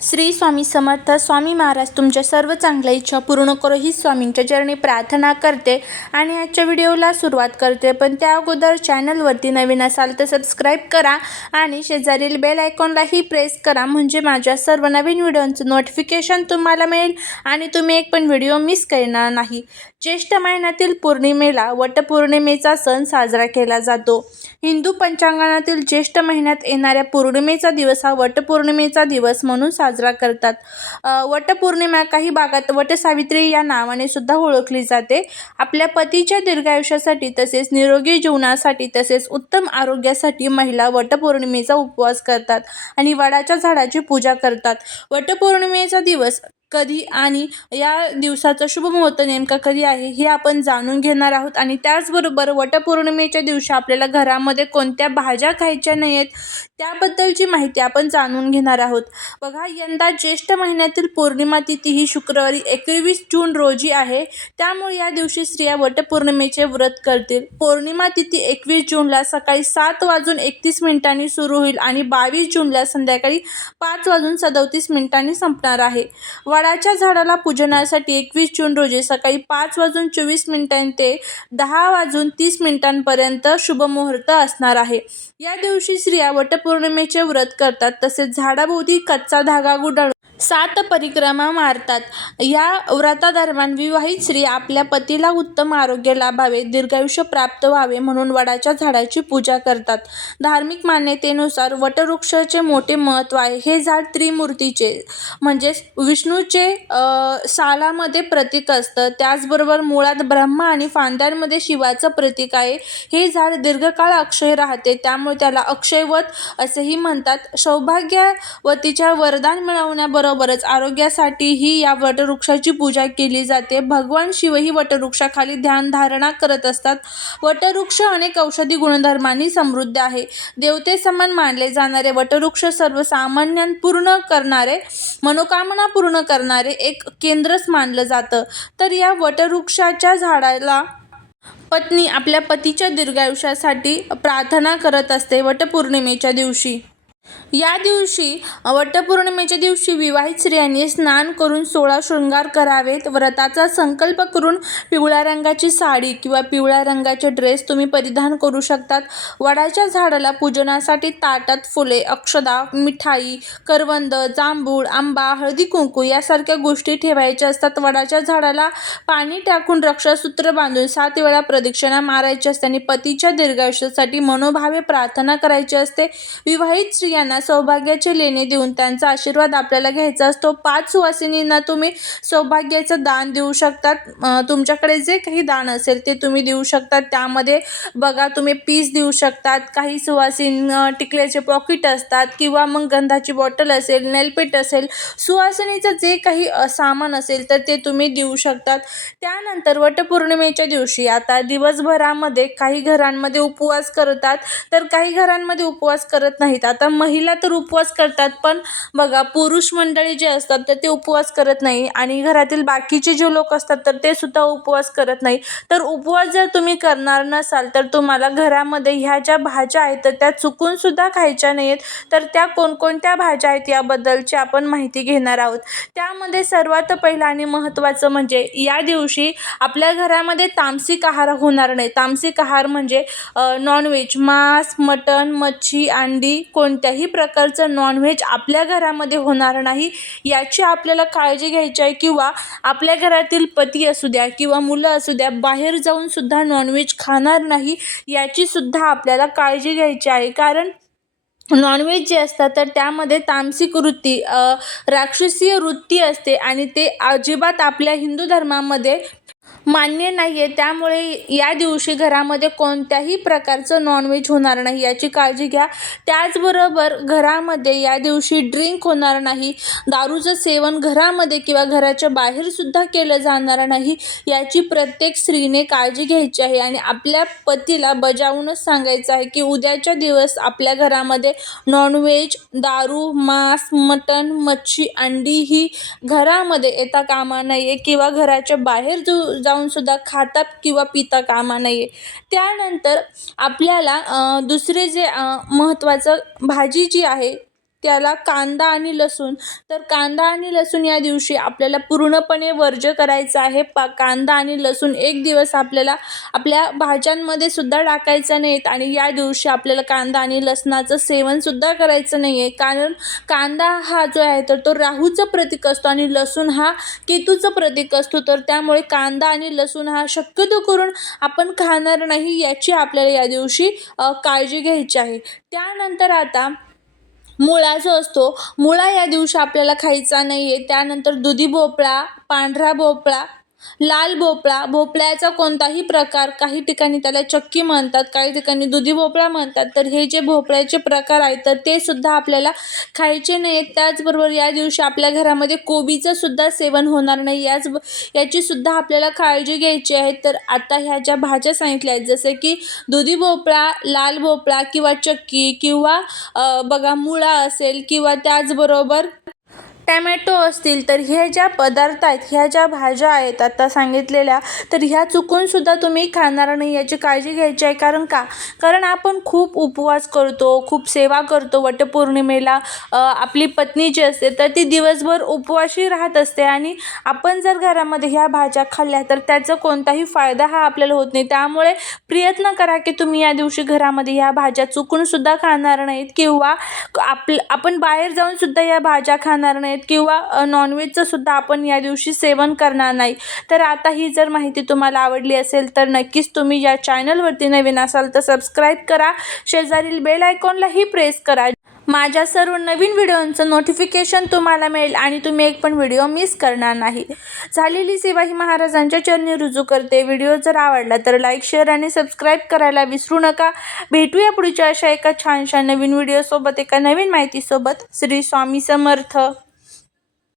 श्री स्वामी समर्थ. स्वामी महाराज तुमच्या सर्व चांगल्या इच्छा पूर्ण करो ही स्वामींच्या चरणी प्रार्थना करते आणि आजच्या व्हिडिओला सुरुवात करते. पण त्या अगोदर चॅनलवरती नवीन असाल तर सबस्क्राईब करा आणि शेजारील बेल आयकॉनलाही प्रेस करा, म्हणजे माझ्या सर्व नवीन व्हिडिओंचं नोटिफिकेशन तुम्हाला मिळेल आणि तुम्ही एक पण व्हिडिओ मिस करणार नाही. ज्येष्ठ महिन्यातील पौर्णिमेला वटपौर्णिमेचा सण साजरा केला जातो. हिंदू पंचांगातील ज्येष्ठ महिन्यात येणाऱ्या पौर्णिमेचा दिवस हा वटपौर्णिमेचा दिवस म्हणून साजरा करतात. वटपौर्णिमा काही भागात वटसावित्री या नावाने सुद्धा ओळखली जाते. आपल्या पतीच्या दीर्घायुष्यासाठी तसेच निरोगी जीवनासाठी तसेच उत्तम आरोग्यासाठी महिला वटपौर्णिमेचा उपवास करतात आणि वडाच्या झाडाची पूजा करतात. वटपौर्णिमेचा दिवस कधी आणि या दिवसाचा शुभ मुहूर्त नेमका कधी आहे हे आपण जाणून घेणार आहोत. आणि त्याचबरोबर वटपौर्णिमेच्या दिवशी आपल्याला घरामध्ये कोणत्या भाज्या खायच्या नाहीत त्याबद्दलची माहिती आपण जाणून घेणार आहोत. बघा, यंदा ज्येष्ठ महिन्यातील पौर्णिमा तिथी ही शुक्रवारी 21 जून रोजी आहे. त्यामुळे या दिवशी स्त्रिया वटपौर्णिमेचे व्रत करतील. पौर्णिमा तिथी 21 जूनला सकाळी 7:31 सुरू होईल आणि 22 जूनला संध्याकाळी 5:37 संपणार आहे. वडाच्या झाडाला पूजनासाठी 21 जून रोजी सकाळी 5:24 ते 10:30 शुभ मुहूर्त असणार आहे. या दिवशी स्त्रिया वटपौर्णिमेचे व्रत करतात. तसेच झाडाभोवती कच्चा धागा गुंडाळून 7 परिक्रमा मारतात. या व्रतादरम्यान विवाहित स्त्री आपल्या पतीला उत्तम आरोग्य लाभावे, दीर्घायुष्य प्राप्त व्हावे म्हणून वडाच्या झाडाची पूजा करतात. धार्मिक मान्यतेनुसार वटवृक्षाचे मोठे महत्त्व आहे. हे झाड त्रिमूर्तीचे म्हणजे विष्णूचे सालामध्ये प्रतीक असतं. त्याचबरोबर मुळात ब्रह्मा आणि फांद्यांमध्ये शिवाचं प्रतीक आहे. हे झाड दीर्घकाळ अक्षय राहते, त्यामुळे त्याला अक्षयवट असेही म्हणतात. सौभाग्यवतीच्या वरदान मिळवण्याबरोबरच आरोग्यासाठीही या वटवृक्षाची पूजा केली जाते. भगवान शिवही वटवृक्षाखाली ध्यानधारणा करत असतात. वटवृक्ष अनेक औषधी गुणधर्मांनी समृद्ध आहे. देवतेसमान मानले जाणारे वटवृक्ष मनोकामना पूर्ण करणारे एक केंद्रच मानलं जातं. तर या वटवृक्षाच्या झाडाला पत्नी आपल्या पतीच्या दीर्घायुष्यासाठी प्रार्थना करत असते. वटपौर्णिमेच्या दिवशी वटपौर्णिमेच्या दिवशी विवाहित स्त्रियांनी स्नान करून 16 शृंगार करावेत. व्रताचा संकल्प करून पिवळ्या रंगाची साडी किंवा पिवळ्या रंगाचे ड्रेस तुम्ही परिधान करू शकतात. वडाच्या झाडाला पूजनासाठी ताटात फुले, अक्षदा, मिठाई, करवंद, जांभूळ, आंबा, हळदी कुंकू यासारख्या गोष्टी ठेवायच्या असतात. वडाच्या झाडाला पाणी टाकून रक्षासूत्र बांधून 7 वेळा प्रदक्षिणा मारायची असते आणि पतीच्या दीर्घायुष्यासाठी मनोभावे प्रार्थना करायची असते. विवाहित स्त्रियांना सौभाग्याचे लेणे देऊन त्यांचा आशीर्वाद आपल्याला घ्यायचा असतो. 5 सुवासिनींना तुम्ही सौभाग्याचं दान देऊ शकतात. तुमच्याकडे जे काही दान असेल ते तुम्ही देऊ शकतात. त्यामध्ये बघा, तुम्ही पीस देऊ शकतात, काही सुवासिनी टिकल्याचे पॉकेट असतात किंवा मग गंधाची बॉटल असेल, नेलपेट असेल, सुवासिनीचं जे काही सामान असेल तर ते तुम्ही देऊ शकतात. त्यानंतर वटपौर्णिमेच्या दिवशी आता दिवसभरामध्ये काही घरांमध्ये उपवास करतात तर काही घरांमध्ये उपवास करत नाहीत. आता महिला तर उपवास करतात, पण बघा पुरुष मंडळी जे असतात तर ते उपवास करत नाही आणि घरातील बाकीचे जे लोक असतात तर ते सुद्धा उपवास करत नाही. तर उपवास जर तुम्ही करणार नसाल तर तुम्हाला घरामध्ये ह्या ज्या भाज्या आहेत तर त्या चुकून सुद्धा खायच्या नाहीत. तर त्या कोणकोणत्या भाज्या आहेत याबद्दलची आपण माहिती घेणार आहोत. त्यामध्ये सर्वात पहिलं आणि महत्त्वाचं म्हणजे या दिवशी आपल्या घरामध्ये तामसिक आहार होणार नाही. तामसिक आहार म्हणजे नॉनव्हेज, मांस, मटण, मच्छी, अंडी, कोणत्याही प्रकारचं नॉनव्हेज आपल्या घरामध्ये होणार नाही. याची आपल्याला काळजी घ्यायची आहे. किंवा आपल्या घरातील पती असू द्या किंवा मुलं असू द्या, बाहेर जाऊन सुद्धा नॉनव्हेज खाणार नाही याची सुद्धा आपल्याला काळजी घ्यायची आहे. कारण नॉनव्हेज जे असतात तर त्यामध्ये तामसिक वृत्ती, राक्षसीय वृत्ती असते आणि ते अजिबात आपल्या हिंदू धर्मामध्ये मान्य नाही आहे. त्यामुळे या दिवशी घरामध्ये कोणत्याही प्रकारचं नॉनव्हेज होणार नाही याची काळजी घ्या. त्याचबरोबर घरामध्ये या दिवशी ड्रिंक होणार नाही. दारूचं सेवन घरामध्ये किंवा घराच्या बाहेर सुद्धा केलं जाणार नाही याची प्रत्येक स्त्रीने काळजी घ्यायची आहे आणि आपल्या पतीला बजावूनच सांगायचं आहे की उद्याच्या दिवस आपल्या घरामध्ये नॉनव्हेज, दारू, मांस, मटण, मच्छी, अंडी ही घरामध्ये येता कामा नये किंवा घराच्या बाहेर जाऊन सुद्धा खातात किंवा पिता कामा नये. त्यानंतर आपल्याला दुसरे जे महत्त्वाचं भाजी जी आहे त्याला कांदा आणि लसूण. तर कांदा आणि लसूण या दिवशी आपल्याला पूर्णपणे वर्ज्य करायचं आहे. कांदा आणि लसूण एक दिवस आपल्याला आपल्या भाज्यांमध्ये सुद्धा टाकायचं नाहीत आणि या दिवशी आपल्याला कांदा आणि लसणाचं सेवन सुद्धा करायचं नाही आहे. कारण कांदा हा जो आहे तर तो राहूचं प्रतीक असतो आणि लसूण हा केतूचं प्रतीक असतो. तर त्यामुळे कांदा आणि लसूण हा शक्यतो करून आपण खाणार नाही, याची आपल्याला या दिवशी काळजी घ्यायची आहे. त्यानंतर आता मुळा जो असतो, मुळा या दिवशी आपल्याला खायचा नाही आहे. त्यानंतर दुधी भोपळा, पांढरा भोपळा, लाल भोपळा, भोपळ्याचा कोणताही प्रकार, काही ठिकाणी त्याला चक्की म्हणतात, काही ठिकाणी दुधी भोपळा म्हणतात. तर हे जे भोपळ्याचे प्रकार आहेत तर ते सुद्धा आपल्याला खायचे नाही आहेत. त्याचबरोबर या दिवशी आपल्या घरामध्ये कोबीचं सुद्धा सेवन होणार नाही, याची सुद्धा आपल्याला काळजी घ्यायची आहे. तर आता ह्या ज्या भाज्या सांगितल्या आहेत जसे की दुधी भोपळा, लाल भोपळा किंवा चक्की किंवा बघा मुळा असेल किंवा त्याचबरोबर टॅमॅटो असतील, तर ह्या ज्या पदार्थ आहेत, ह्या ज्या भाज्या आहेत आता सांगितलेल्या, तर ह्या चुकूनसुद्धा तुम्ही खाणार नाही, याची काळजी घ्यायची आहे. कारण आपण खूप उपवास करतो, खूप सेवा करतो. वटपौर्णिमेला आपली पत्नी जी असते तर ती दिवसभर उपवाशी राहत असते आणि आपण जर घरामध्ये ह्या भाज्या खाल्ल्या तर त्याचा कोणताही फायदा हा आपल्याला होत नाही. त्यामुळे प्रयत्न करा की तुम्ही या दिवशी घरामध्ये ह्या भाज्या चुकूनसुद्धा खाणार नाहीत किंवा आपण बाहेर जाऊनसुद्धा या भाज्या खाणार नाहीत किंवा नॉनव्हेजचं सुद्धा आपण या दिवशी सेवन करणार नाही. तर आता ही जर माहिती तुम्हाला आवडली असेल तर नक्कीच तुम्ही या चॅनलवरती नवीन असाल तर सबस्क्राईब करा, शेजारील बेल आयकॉनलाही प्रेस करा. माझ्या सर्व नवीन व्हिडिओंचं नोटिफिकेशन तुम्हाला मिळेल आणि तुम्ही एक पण व्हिडिओ मिस करणार नाही. झालेली सेवा ही महाराजांच्या चरणी रुजू करते. व्हिडिओ जर आवडला तर लाईक, शेअर आणि सबस्क्राईब करायला विसरू नका. भेटूया पुढच्या अशा एका छानशा नवीन व्हिडिओसोबत, एका नवीन माहितीसोबत. श्री स्वामी समर्थ.